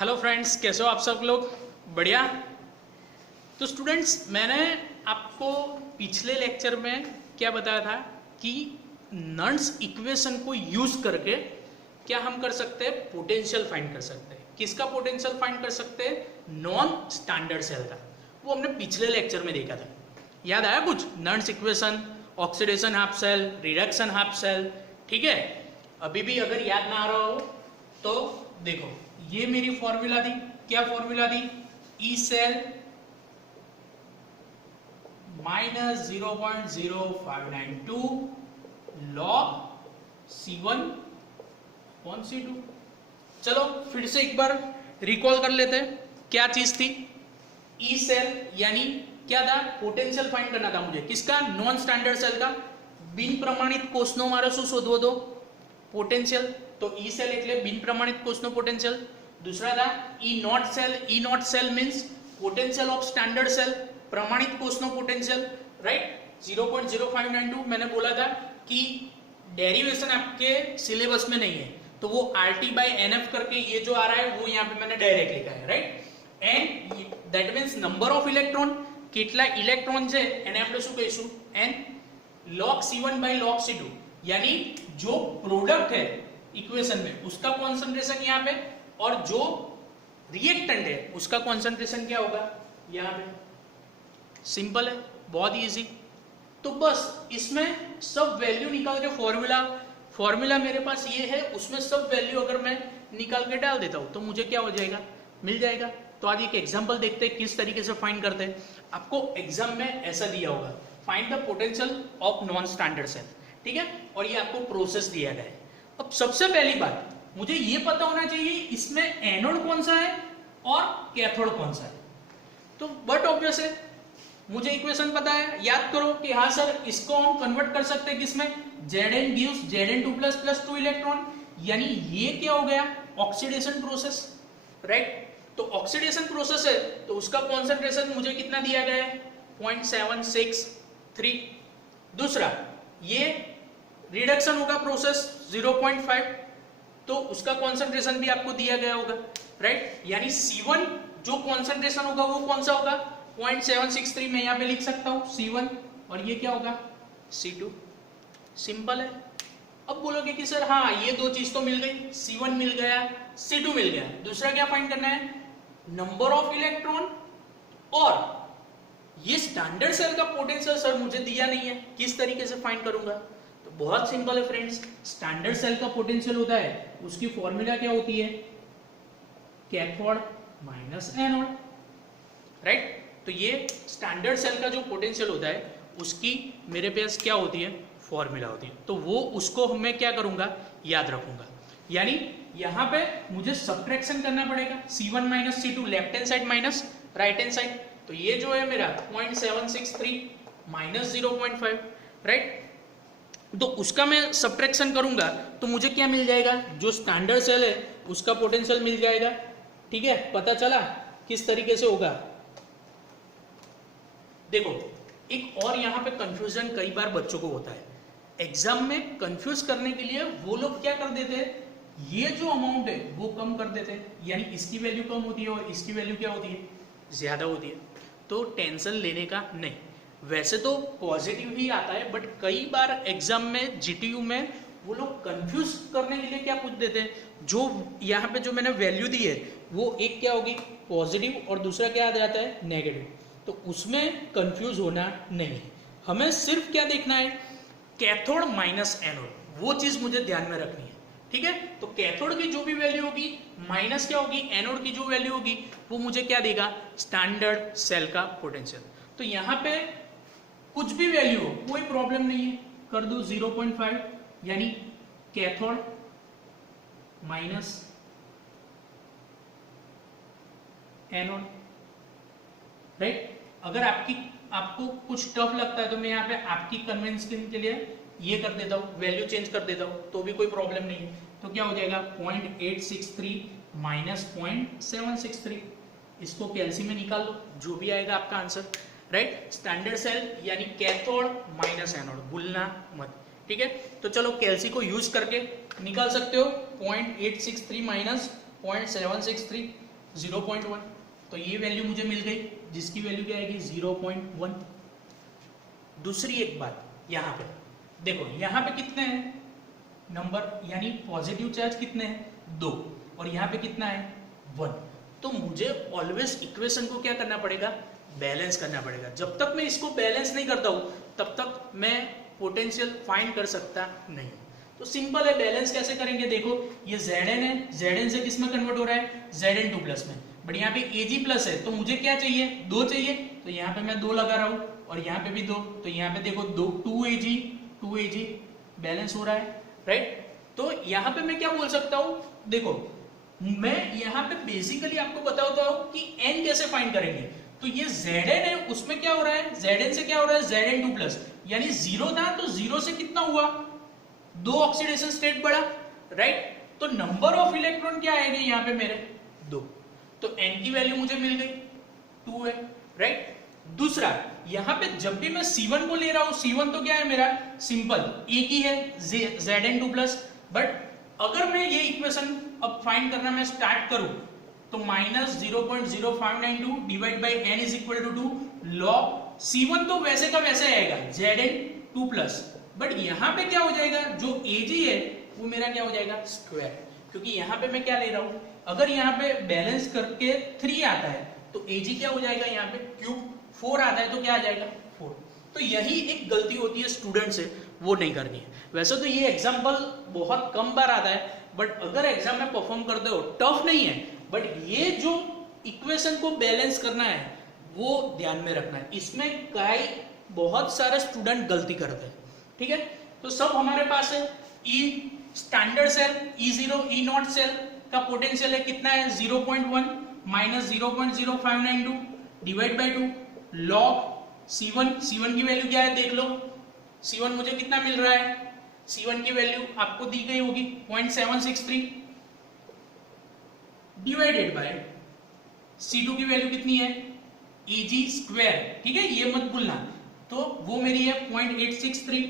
Hello friends, कैसे हो आप सब लोग? बढ़िया। तो स्टूडेंट्स, मैंने आपको पिछले लेक्चर में क्या बताया था कि नर्न्स इक्वेशन को यूज करके क्या हम कर सकते हैं, पोटेंशियल फाइंड कर सकते हैं। किसका पोटेंशियल फाइंड कर सकते हैं? नॉन स्टैंडर्ड सेल का। वो हमने पिछले लेक्चर में देखा था। याद आया कुछ? Nernst equation, oxidation half cell, reduction half cell. ठीक है, अभी भी अगर याद ना आ रहा हो तो देखो, ये मेरी फॉर्मूला थी। क्या फॉर्मूला थी? E cell minus 0.0592 log C1 upon C2। चलो फिर से एक बार रिकॉल कर लेते हैं, क्या चीज थी? ई सेल यानी क्या था? पोटेंशियल फाइंड करना था मुझे। किसका? नॉन स्टैंडर्ड सेल का। बिन प्रमाणित कोषનો મારે શું શોધવો હતો? પોટેન્શિયલ। तो ई सेल એટલે बिन प्रमाणित कोषનો पोटेंशियल। दूसरा था E naught cell. E naught cell means potential of standard cell, प्रमाणित कोषनो पोटेंशियल, राइट। 0.0592 मैंने बोला था कि डेरिवेशन आपके सिलेबस में नहीं है, तो वो RT/NF करके ये जो आ रहा है वो यहाँ पे मैंने डायरेक्ट लिखा है, right. And that means number of electron, કેટલા ઇલેક્ટ્રોન છે એને આપણે શું કહીશું? n log C1/log C2, यानी जो प्रोडक्ट है इक्वेशन में उसका कॉन्सेंट्रेशन यहाँ पे, और जो रिएक्टेंट है उसका कॉन्सेंट्रेशन क्या होगा यहाँ पे। सिंपल है, बहुत इजी। तो बस इसमें सब वैल्यू निकाल के फॉर्मूला मेरे पास ये है, उसमें सब वैल्यू अगर मैं निकाल के डाल देता हूं तो मुझे क्या हो जाएगा? मिल जाएगा। तो आज एक एग्जांपल देखते हैं किस तरीके से फाइंड करते हैं। आपको एग्जाम में ऐसा दिया होगा, find the potential of non standard cell, ठीक है, और ये आपको प्रोसेस दिया गया है। अब सबसे पहली बात मुझे ये पता होना चाहिए इसमें एनोड कौन सा है और कैथोड कौन सा है। तो बट ऑब्वियस है, मुझे इक्वेशन पता है। याद करो कि हाँ सर, इसको हम कन्वर्ट कर सकते हैं किसमें? Zn gives Zn2 plus 2 electron, यानी ये क्या हो गया? Oxidation process, right. तो ऑक्सीडेशन प्रोसेस है तो उसका कॉन्सेंट्रेशन मुझे कितना दिया गया है? 0.763। दूसरा, ये रिडक्शन होगा प्रोसेस 0.5, तो उसका कॉन्सेंट्रेशन भी आपको दिया गया होगा, राइट। यानी C1 जो कॉन्सेंट्रेशन होगा वो कौन सा होगा? 0.763 मैं यहाँ पे लिख सकता हूँ C1, और ये क्या होगा? C2। सिंपल है। अब बोलोगे कि सर हाँ, ये दो चीज तो मिल गई, C1 मिल गया, C2 मिल गया, दूसरा क्या फाइंड करना है? Number of electron. और ये स्टैंडर्ड सेल का पोटेंशियल सर मुझे दिया नहीं है, किस तरीके से फाइंड करूंगा? तो बहुत सिंपल है फ्रेंड्स, स्टैंडर्ड सेल का पोटेंशियल होता है, उसकी फॉर्मूला क्या होती है? Cathode minus anode, right. तो ये स्टैंडर्ड सेल का जो पोटेंशियल होता है उसकी मेरे पास क्या होती है? फॉर्मूला होती है। तो वो उसको मैं क्या करूंगा? याद रखूंगा। यानी यहां पे मुझे सब्ट्रैक्शन करना पड़ेगा, C1 minus C2, left hand side minus right hand side. तो ये जो है मेरा 0.763 माइनस 0.5, राइट। तो उसका मैं सब्ट्रैक्शन करूंगा तो मुझे क्या मिल जाएगा? जो स्टैंडर्ड सेल है उसका पोटेंशियल मिल जाएगा, ठीक है। पता चला किस तरीके से होगा? देखो, एक और यहाँ पे कंफ्यूजन कई बार बच्चों को होता है एग्जाम में। कंफ्यूज करने के लिए वो लोग क्या कर देते हैं, ये जो अमाउंट है वो कम कर देते हैं, यानी इसकी वैल्यू कम होती है और इसकी वैल्यू क्या होती है? ज्यादा होती है। तो टेंशन लेने का नहीं, वैसे तो पॉजिटिव ही आता है, बट कई बार एग्जाम में GTU में वो लोग कंफ्यूज करने के लिए क्या पूछ देते हैं, जो यहाँ पे जो मैंने वैल्यू दी है वो एक क्या होगी? पॉजिटिव, और दूसरा क्या आ जाता है? नेगेटिव। तो उसमें कंफ्यूज होना नहीं, हमें सिर्फ क्या देखना है? कैथोड माइनस एनोड, वो चीज मुझे ध्यान में रखनी है, ठीक है। तो कैथोड की जो भी वैल्यू होगी माइनस क्या होगी? एनोड की जो वैल्यू होगी वो मुझे क्या देगा? स्टैंडर्ड सेल का पोटेंशियल। तो यहाँ पे कुछ भी वैल्यू हो कोई प्रॉब्लम नहीं है, कर दो 0.5, यानी कैथोड माइनस एनोड, राइट। अगर आपको कुछ टफ लगता है तो मैं यहाँ पे आपकी कन्वेंशन के लिए ये कर देता हूँ, वैल्यू चेंज कर देता हूँ, तो भी कोई प्रॉब्लम नहीं है। तो क्या हो जाएगा? 0.863 माइनस 0.763। इसको कैल्सी में निकाल दो, जो भी आएगा आपका आंसर, राइट। स्टैंडर्ड सेल यानी कैथोड माइनस एनोड, भूलना मत, ठीक है। तो चलो कैल्सी को यूज करके निकाल सकते हो 0.863 माइनस 0.763, 0.1, तो ये वैल्यू मुझे मिल गई जिसकी वैल्यू क्या आएगी 0.1। दूसरी एक बात, यहाँ पे देखो, यहाँ पे कितने हैं नंबर, यानी पॉजिटिव चार्ज कितने हैं 2, और यहाँ पे कितना है 1। तो मुझे ऑलवेज इक्वेशन को क्या करना पड़ेगा, बैलेंस करना पड़ेगा। जब तक मैं इसको बैलेंस नहीं करता हूँ तब तक मैं पोटेंशियल फाइंड कर सकता नहीं। तो सिंपल है, बैलेंस कैसे करेंगे, देखो ये Zn है, Zn से किस में कन्वर्ट हो रहा है Zn2 प्लस में, बट यहाँ पे Ag प्लस है, तो मुझे क्या चाहिए 2 चाहिए, तो यहाँ पे मैं 2 लगा रहा हूँ, और यहाँ पे भी 2, तो यहाँ पे देखो 2Ag बैलेंस हो रहा है, राइट। तो यहाँ पे मैं क्या बोल सकता हूँ, देखो मैं यहाँ पे बेसिकली आपको बताता हूँ कि n कैसे फाइंड करेंगे। तो ये Zn है, उसमें क्या हो रहा है, Zn से क्या हो रहा है Zn2 प्लस, यानी 0 था तो 0 से कितना हुआ 2 ऑक्सीडेशन स्टेट बढ़ा, राइट। तो नंबर ऑफ इलेक्ट्रॉन क्या आएंगे यहाँ पे मेरे 2, तो n की वैल्यू मुझे मिल गई 2 है, राइट। दूसरा, यहाँ पे जब भी मैं C1 को ले रहा हूँ, C1 तो क्या है मेरा सिंपल एक ही है Zn2 प्लस, बट अगर मैं ये इक्वेशन अब फाइंड करना मैं स्टार्ट करूं तो -0.0592 divide by n is equal to 2 log C1 तो वैसे का वैसे आएगा Zn2 प्लस, बट यहाँ पे क्या हो जाएगा, जो Ag है वो मेरा क्या हो जाएगा स्क्वायर, क्योंकि यहाँ पे मैं क्या ले रहा हूँ, अगर यहाँ पे बैलेंस करके 3 आता है तो Ag क्या हो जाएगा, यहाँ पे क्यूब 4 आता है तो क्या आ जाएगा 4। तो यही एक गलती होती है स्टूडेंट से, वो नहीं करनी है। वैसे तो ये एग्जाम्पल बहुत कम बार आता है, बट अगर एग्जाम में परफॉर्म करते हो टफ नहीं है, बट ये जो इक्वेशन को बैलेंस करना है वो ध्यान में रखना है। इसमें कई बहुत सारे स्टूडेंट गलती करते हैं, ठीक है। तो सब हमारे पास है, E standard cell E0 E naught cell का पोटेंशियल है कितना है 0.1 minus 0.0592 divide by 2 log C1 की वैल्यू क्या है देख लो, C1 मुझे कितना मिल रहा है, C1 की वैल्यू आपको दी गई होगी 0.763 डिवाइडेड बाय C2 की वैल्यू कितनी है Ag स्क्वायर, ठीक है, ये मत भूलना, तो वो मेरी है 0.863।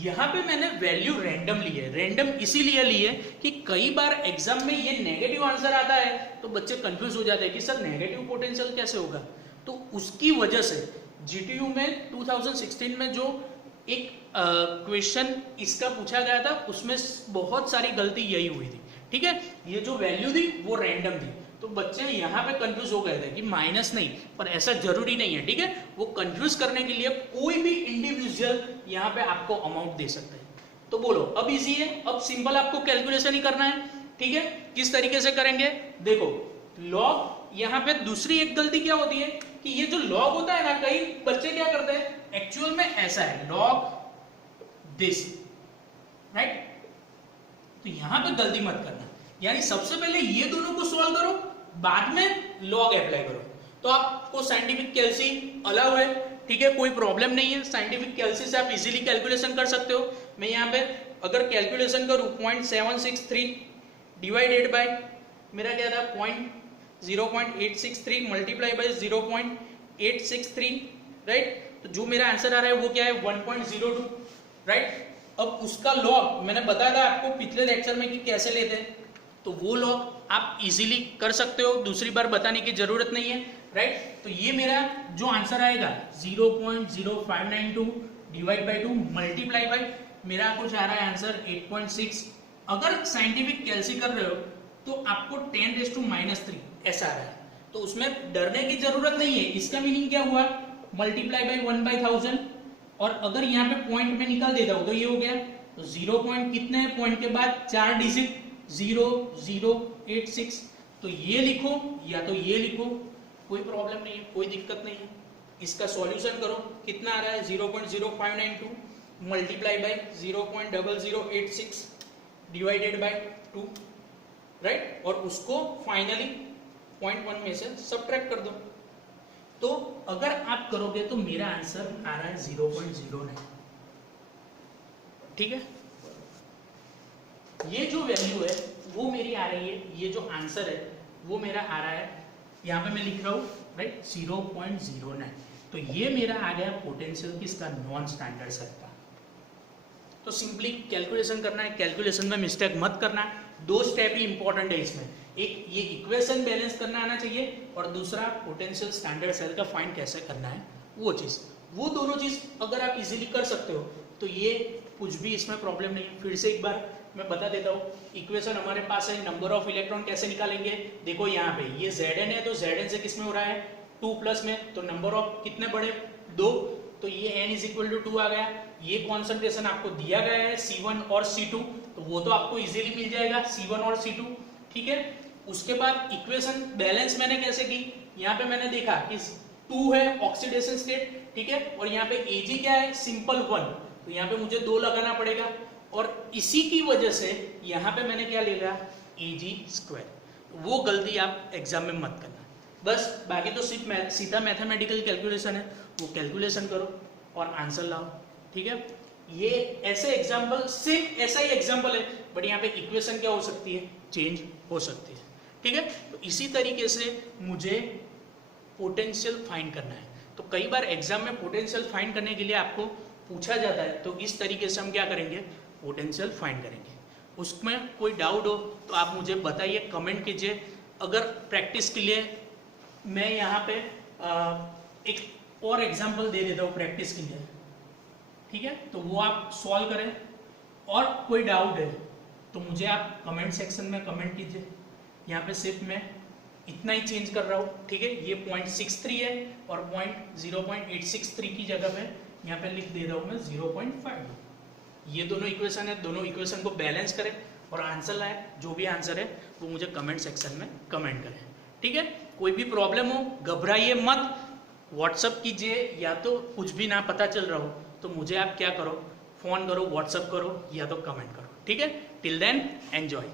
यहां पे मैंने वैल्यू रैंडम ली है, रैंडम इसीलिए ली है कि कई बार एग्जाम में ये नेगेटिव आंसर आता है तो बच्चे कंफ्यूज हो जाते हैं कि सर नेगेटिव पोटेंशियल कैसे होगा। तो उसकी वजह से जीटीयू में 2016 में जो एक क्वेश्चन इसका पूछा गया था उसमें बहुत सारी गलती यही हुई थी, ठीक है। ये जो वैल्यू थी वो रैंडम थी, तो बच्चे यहाँ पे कंफ्यूज हो गए थे कि माइनस नहीं, पर ऐसा जरूरी नहीं है, ठीक है। वो कंफ्यूज करने के लिए कोई भी इंडिविजुअल यहाँ पे आपको अमाउंट दे सकते हैं। तो बोलो अब इजी है, अब सिंपल आपको कैलकुलेशन ही करना है, ठीक है। किस तरीके से करेंगे देखो, लॉग, यहाँ पे दूसरी एक गलती क्या होती है कि ये जो लॉग होता है ना, कई बच्चे क्या करते हैं एक्चुअल में ऐसा है लॉग दिस, राइट। तो यहां पे गलती मत करना, यानी सबसे पहले ये दोनों को सॉल्व करो, बाद में लॉग अप्लाई करो। तो आपको साइंटिफिक कैलसी अलाउ है, ठीक है, कोई प्रॉब्लम नहीं है, साइंटिफिक कैलसी से आप इजीली कैलकुलेशन कर सकते हो। मैं यहाँ पे अगर कैलकुलेशन करूं 0.763 डिवाइडेड बाय मेरा क्या था 0.863 मल्टीप्लाई बाय 0.863, राइट। तो जो मेरा आंसर आ रहा है वो क्या है 1.02, राइट। अब उसका लॉग मैंने बताया था आपको पिछले लेक्चर में कि कैसे लेते हैं, तो वो लॉग आप इजीली कर सकते हो, दूसरी बार बताने की जरूरत नहीं है, राइट। तो ये मेरा जो आंसर आएगा 0.0592 डिवाइड बाई 2 मल्टीप्लाई बाई मेरा कुछ आ रहा है आंसर 8.6। अगर साइंटिफिक कैलसी कर रहे हो तो आपको 10⁻³ ऐसा आ रहा है, तो उसमें डरने की जरूरत नहीं है। इसका मीनिंग क्या हुआ मल्टीप्लाई बाई 1/1000, और अगर यहाँ पे पॉइंट में निकाल देता हूं तो ये हो गया, तो 0 पॉइंट कितने हैं पॉइंट के बाद 4 डिजिट 0086, तो ये लिखो या तो ये लिखो, कोई प्रॉब्लम नहीं है, कोई दिक्कत नहीं है। इसका सॉल्यूशन करो, कितना आ रहा है 0.0592 multiply by 0.0086 divided by 2, right, और उसको फाइनली 0.1 में से सब्ट्रैक्ट कर दो। तो अगर आप करोगे तो मेरा आंसर आ रहा है 0.09, ठीक है। ये जो वैल्यू है वो मेरी आ रही है, ये जो आंसर है वो मेरा आ रहा है, यहाँ पे मैं लिख रहा हूँ, राइट, 0.09। तो ये मेरा आ गया पोटेंशियल किसका, नॉन स्टैंडर्ड सेल का। तो सिंपली कैलकुलेशन करना है, कैलकुलेशन में मिस्टेक मत करना। 2 स्टेप ही इंपॉर्टेंट है इसमें, एक ये इक्वेशन बैलेंस करना आना चाहिए और दूसरा पोटेंशियल स्टैंडर्ड सेल का फाइंड कैसे करना है वो चीज़। वो दोनों चीज़ अगर आप इजीली कर सकते हो तो ये कुछ भी इसमें प्रॉब्लम नहीं। फिर से एक बार मैं बता देता हूँ, इक्वेशन हमारे पास है, नंबर ऑफ इलेक्ट्रॉन कैसे निकालेंगे, देखो यहाँ पे ये Zn है तो Zn से किस में हो रहा है 2 प्लस में, तो नंबर ऑफ कितने बढ़े 2, तो ये n = 2 आ गया। ये कॉन्सेंट्रेशन आपको दिया गया है C1 और C2, तो वो तो आपको इजीली मिल जाएगा C1 और C2, ठीक है। उसके बाद इक्वेशन बैलेंस मैंने कैसे की, यहाँ पे मैंने देखा कि 2 है ऑक्सीडेशन स्टेट, ठीक है, और यहाँ पे Ag क्या है सिंपल 1, तो यहाँ पे मुझे 2 लगाना पड़ेगा और इसी की वजह से यहाँ पे मैंने क्या ले लिया Ag²। वो गलती आप एग्जाम में मत करना, बस बाकी तो सिर्फ सीधा मैथमेटिकल कैलकुलेशन है, वो कैलकुलेशन करो और आंसर लाओ, ठीक है। ये ऐसे एग्जाम्पल सिर्फ ऐसा ही एग्जाम्पल है, बट यहाँ पे इक्वेशन क्या हो सकती है चेंज हो सकती है, ठीक है। तो इसी तरीके से मुझे पोटेंशियल फाइंड करना है, तो कई बार एग्जाम में पोटेंशियल फाइंड करने के लिए आपको पूछा जाता है, तो इस तरीके से हम क्या करेंगे पोटेंशियल फाइंड करेंगे। उसमें कोई डाउट हो तो आप मुझे बताइए, कमेंट कीजिए। अगर प्रैक्टिस के लिए मैं यहाँ पे एक और एग्जांपल दे देता हूँ प्रैक्टिस के लिए, ठीक है, तो वो आप सॉल्व करें और कोई डाउट है तो मुझे आप कमेंट सेक्शन में कमेंट कीजिए। यहाँ पे सिर्फ मैं इतना ही चेंज कर रहा हूँ, ठीक है, ये 0.63 है और 0.863 की जगह पे यहाँ पे लिख दे रहा हूँ मैं 0.5। ये दोनों इक्वेशन है, दोनों इक्वेशन को बैलेंस करें और आंसर लाए। जो भी आंसर है वो मुझे कमेंट सेक्शन में कमेंट करें, ठीक है। कोई भी प्रॉब्लम हो घबराइए मत, व्हाट्सअप कीजिए, या तो कुछ भी ना पता चल रहा हो तो मुझे आप क्या करो फ़ोन करो, व्हाट्सअप करो या तो कमेंट करो, ठीक है। Till then enjoy.